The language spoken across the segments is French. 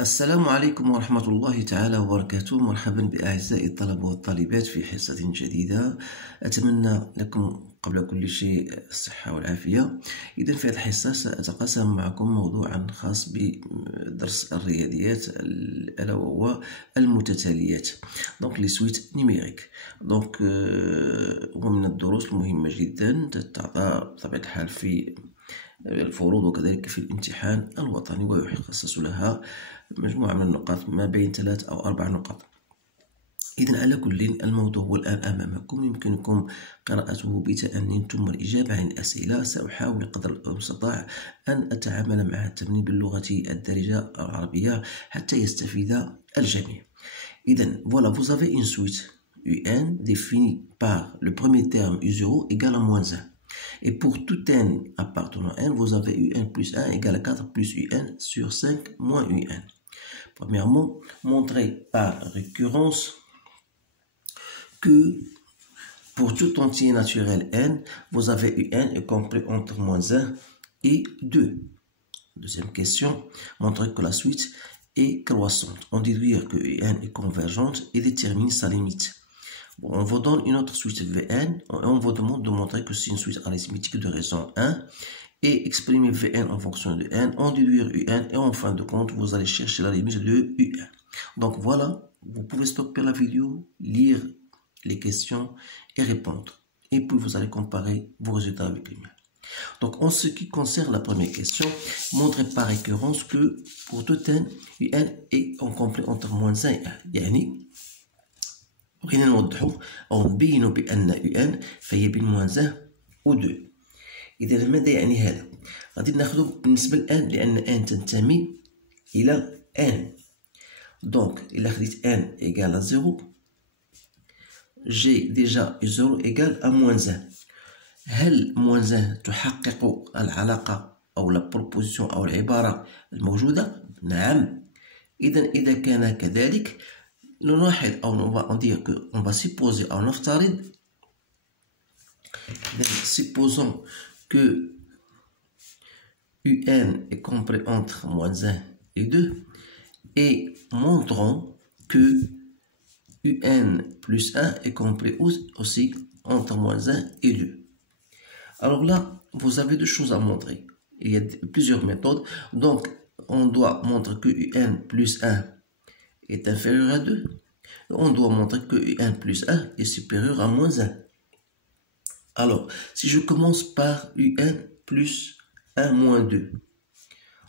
السلام عليكم ورحمة الله تعالى وبركاته. مرحبا بأعزائي الطلبة والطالبات في حصة جديدة. أتمنى لكم قبل كل شيء الصحة والعافية. إذن في هذه الحصة سأتقاسم معكم موضوعا خاص بدرس الرياضيات ألا وهو المتتاليات، دونك لي سويت نيميريك. دونك ومن الدروس المهمة جدا تتعطى بطبيعة الحال في الفروض وكذلك في الامتحان الوطني، ويخصص لها مجموعة من النقاط ما بين 3 أو 4 نقاط. إذن على كل الموضوع هو الآن أمامكم، يمكنكم قراءته بتأني ثم الإجابة عن الأسئلة. سأحاول قدر المستطاع أن أتعامل مع التمرين باللغة الدارجة العربية حتى يستفيد الجميع. إذن voilà, vous avez une suite UN définie par le premier terme U0 égale à moins 1. Et pour tout n appartenant à n, vous avez un plus 1 égale à 4 plus un sur 5 moins un. Premièrement, montrez par récurrence que pour tout entier naturel n, vous avez un est compris entre moins 1 et 2. Deuxième question, montrez que la suite est croissante. On déduit que un est convergente et détermine sa limite. Bon, on vous donne une autre suite Vn et on vous demande de montrer que c'est une suite arithmétique de raison 1 et exprimer Vn en fonction de n, en déduire un et en fin de compte vous allez chercher la limite de un. Donc voilà, vous pouvez stopper la vidéo, lire les questions et répondre. Et puis vous allez comparer vos résultats avec les miens. Donc en ce qui concerne la première question, montrez par récurrence que pour tout n, un est en complet entre moins 1 et 1. يعني بغينا نوضحوا أو نبينوا بأن UN فهي بين موان 1 و 2. إذا ماذا يعني هذا؟ غادي ناخذ بالنسبة لآن لأن آن تنتمي إلى آن. دونك إلا خديت آن إيكال 0 جي ديجا 0 إيكال موان 1. هل موان 1 تحقق العلاقة أو لا بروبوزيسيون أو العبارة الموجودة؟ نعم. إذا كان كذلك نلاحظ أو on dire que on va supposer أو نفترض. Supposons que UN est compris entre moins 1 et 2 et montrons que UN plus 1 est compris aussi entre moins 1 et 2. Alors là, vous avez deux choses à montrer. Il y a plusieurs méthodes. Donc, on doit montrer que UN plus 1 est inférieur à 2. On doit montrer que un plus 1 est supérieur à moins 1. Alors, si je commence par un plus 1 moins 2,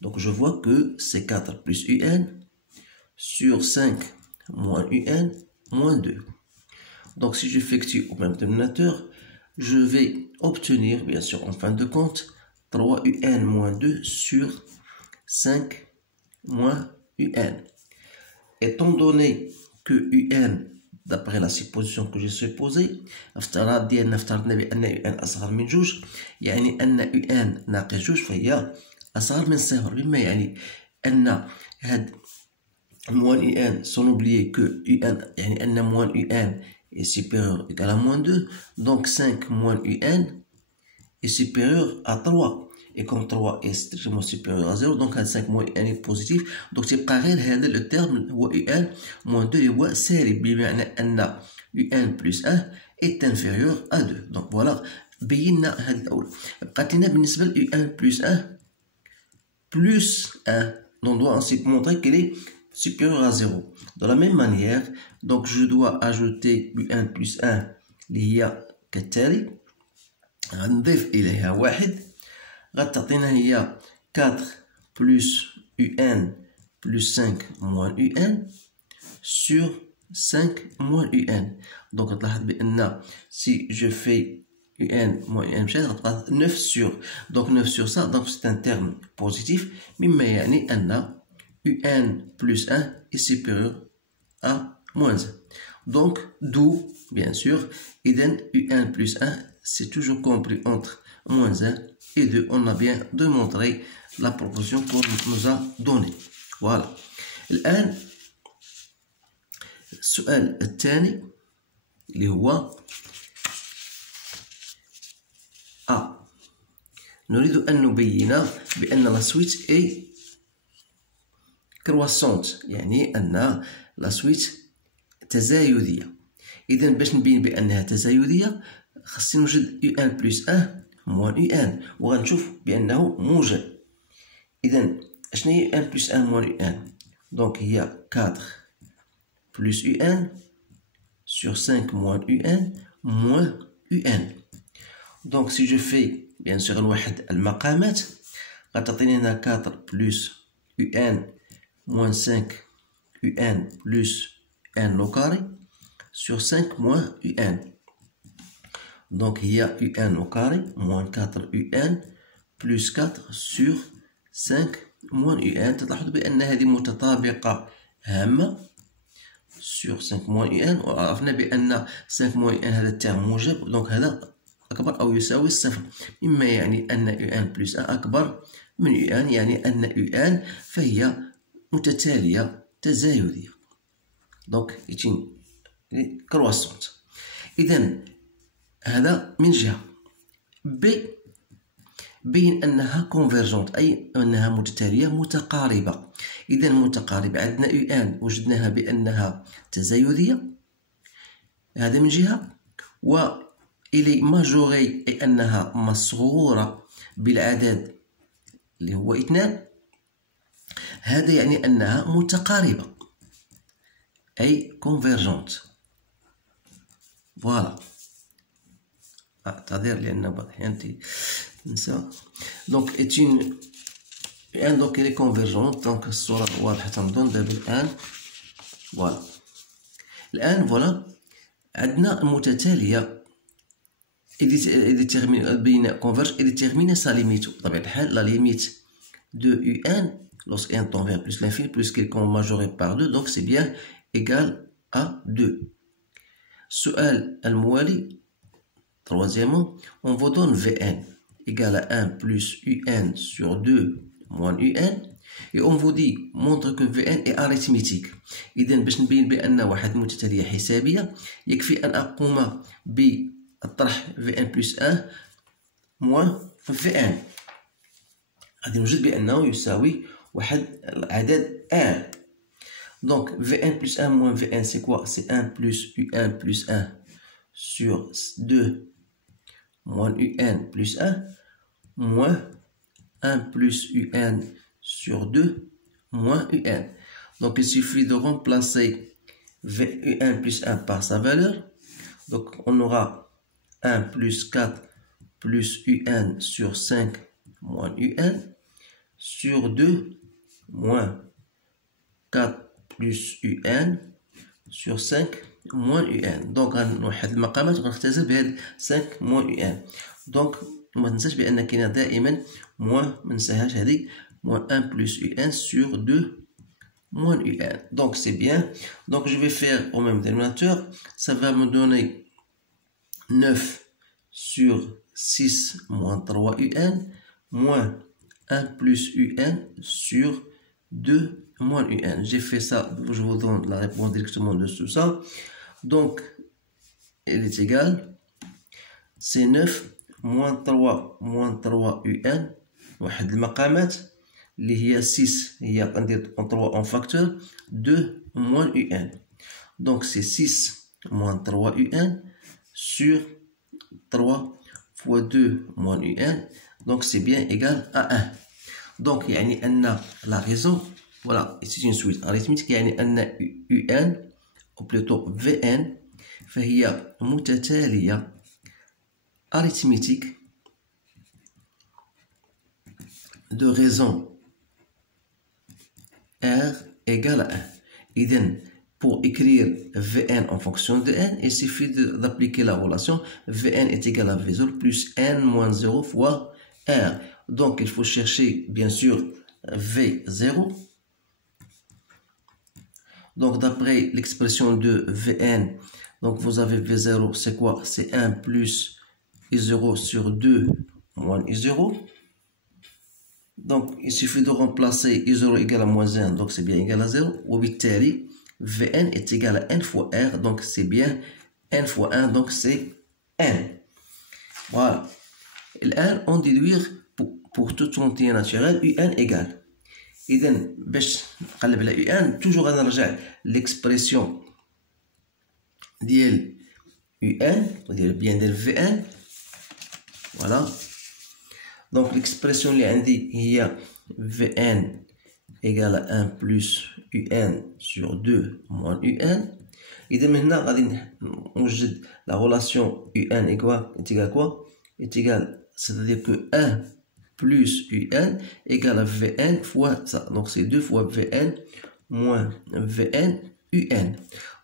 donc je vois que c'est 4 plus un sur 5 moins un moins 2. Donc si j'effectue au même dénominateur, je vais obtenir, bien sûr, en fin de compte, 3 un moins 2 sur 5 moins un. Étant donné que UN, d'après la supposition que j'ai supposée, افتراض ديالنا افترضنا بأن UN أصغر من جوج، يعني أن UN ناقص جوج فهي أصغر من صفر، بما يعني أن هاد موان UN sans oublier que UN يعني أن موان UN est supérieur égal à moins 2, donc 5 moins UN est supérieur à 3. Et comme 3 est strictement supérieur à 0, donc 5 moins 1 est positif. Donc تبقى غير هذا le terme هو UN moins 2 هو سالب، بمعنى أن UN plus 1 est inférieur à 2. Donc voilà، بينا هذه الأولى. بقات لنا بالنسبة ل UN plus 1 plus 1. On doit ensuite montrer qu'elle est supérieure à 0. De la même manière, donc je dois ajouter UN plus 1 اللي هي كالتالي. غنضيف إليها 1. غتعطينا هي 4 plus UN plus 5 moins UN sur 5 moins UN. Donc تلاحظ بأن si je fais UN moins UN مشات غتبقى 9 sur. Donc 9 sur ça, donc c'est un terme positif مما يعني أن UN plus 1 est supérieur à moins 1. Donc d'où bien sûr إذن UN plus 1 c'est toujours compris entre moins 1 et 2. On a bien démontré la proposition qu'on nous a donnée. Voilà. الآن السؤال الثاني اللي هو نريد أن نبين بأن la suite est كرواسونت يعني أن لا سويت تزايدية. إذا باش نبين بأنها تزايدية خصني نوجد U1 بلس 1 موان U1 وغنشوف بأنه موجب. إذا أشنو هي U1 بلس 1 موان U1؟ دونك هي 4 بلس U1 sur 5 moins U1 moins UN. Donc si je fais bien sûr نوحد المقامات غتعطيني هنا 4 plus UN moins 5 UN plus N au carré sur 5 moins UN. Donc il y a UN au carré moins 4 UN plus 4 sur 5 moins UN. تلاحظوا بأن هذه متطابقة هامة sur 5 moins UN وعرفنا بأن 5 moins UN هذا الترم موجب دونك هذا أكبر أو يساوي الصفر مما يعني أن UN plus 1 أكبر من UN يعني أن UN فهي متتالية تزايدية دونك يتم كرواسونت. إذا هذا من جهة بين أنها كونفيرجونت أي أنها متتالية متقاربة. إذا متقاربة عندنا UN وجدناها بأنها تزايدية هذا من جهة وإلي ماجوري أي أنها مصغورة بالعدد اللي هو 2 هذا يعني أنها متقاربة أي كونفيرجونت. فوالا اعتذر لأن بعض الأحيان ننسى. دونك est une UN donc elle est convergente دونك الصورة واضحة تنظن دابا الآن. فوالا الآن فوالا عندنا المتتالية إذا تيرمين بين converge إذا تيرمين sa limite بطبيعة الحال la limite de UN lorsque n tend vers plus l'infini plus quelqu'un majoré par 2 donc c'est bien égal à 2. السؤال الموالي troisièmement on vous donne Vn égale à 1 plus UN sur 2 moins UN et on vous dit montre que Vn est arithmétique. إذا باش نبين بأن واحد متتالية حسابية يكفي أن أقوم بالطرح Vn plus 1 moins Vn غادي نوجد بأنه يساوي واحد العدد R. Donc Vn plus 1 moins Vn c'est quoi? C'est 1 plus UN plus 1 sur 2 moins UN plus 1 moins 1 plus UN sur 2 moins UN. Donc il suffit de remplacer UN plus 1 par sa valeur. Donc on aura 1 plus 4 plus UN sur 5 moins UN sur 2 moins 4 plus UN sur 5 moins UN. Donc غنوحد المقامات وغنختزل بهاد 5 moins UN. Donc ما تنساش بأن كاينة دائما moins منساهاش هذيك moins 1 plus UN sur 2 moins UN. Donc c'est bien. Donc je vais faire au même dénominateur. Ça va me donner 9 sur 6 moins 3 UN moins 1 plus UN sur 2 moins UN. J'ai fait ça, je vous donne la réponse directement de tout ça. Donc, elle est égale, c'est 9 moins 3 UN, واحد المقامات اللي هي 6 هي غندير 3 en facteur 2 moins UN. Donc c'est 6 moins 3 UN sur 3 fois 2 moins UN. Donc c'est bien égal à 1. Donc يعني أن la raison voilà c'est une suite arithmétique يعني أن UN ou plutôt Vn فهي متتالية arithmétique de raison R égale à 1. إذن pour écrire Vn en fonction de n, il suffit d'appliquer la relation Vn est égal à V0 plus n moins 0 fois R. Donc il faut chercher bien sûr V0. Donc d'après l'expression de Vn, donc vous avez V0, c'est quoi? C'est 1 plus I0 sur 2 moins I0. Donc il suffit de remplacer I0 égale à moins 1, donc c'est bien égal à 0. وبالتالي Vn est égal à n fois R, donc c'est bien n fois 1, donc c'est n. Voilà. الآن on déduire pour toute quantité naturelle UN égale. إذا باش نقلب على يو ان توجور غنرجع ليكسبريسيون ديال يو ان ديال في ان. فوالا دونك ليكسبريسيون اللي عندي هي في ان égale à 1 plus un sur 2 moins un. إذا من هنا غادي نوجد la relation un égale quoi? Est égal, c'est-à-dire que 1 plus un égale à Vn fois ça. Donc c'est 2 fois Vn moins Vn un.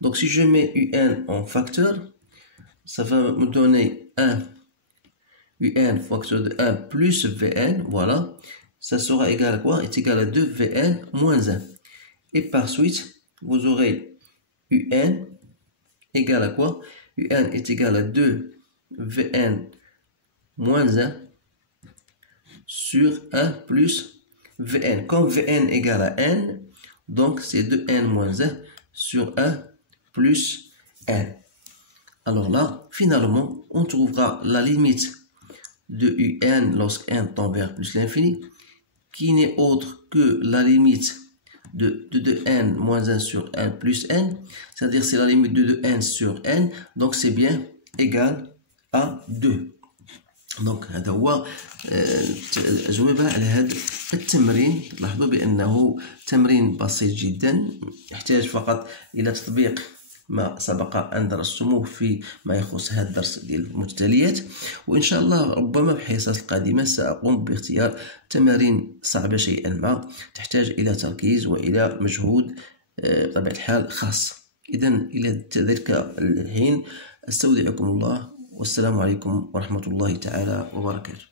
Donc si je mets un en facteur, ça va me donner 1 un facteur de 1 plus Vn, voilà. Ça sera égal à quoi? Est égal à 2 Vn moins 1. Et par suite, vous aurez un égal à quoi? Un est égal à 2 Vn moins 1 sur 1 plus Vn. Comme Vn égale à n, donc c'est 2n moins 1 sur 1 plus n. Alors là, finalement, on trouvera la limite de un lorsque n tend vers plus l'infini, qui n'est autre que la limite de 2n moins 1 sur 1 plus n, c'est-à-dire c'est la limite de 2n sur n, donc c'est bien égal à 2. دونك هذا هو الأجوبة على هذا التمرين. لاحظوا بأنه تمرين بسيط جدا، يحتاج فقط إلى تطبيق ما سبق أن درستموه في ما يخص هذا الدرس ديال المتتاليات. وإن شاء الله ربما في الحصص القادمة سأقوم باختيار تمارين صعبة شيئا ما تحتاج إلى تركيز وإلى مجهود بطبيعة الحال خاص. إذا إلى ذلك الحين أستودعكم الله، والسلام عليكم ورحمة الله تعالى وبركاته.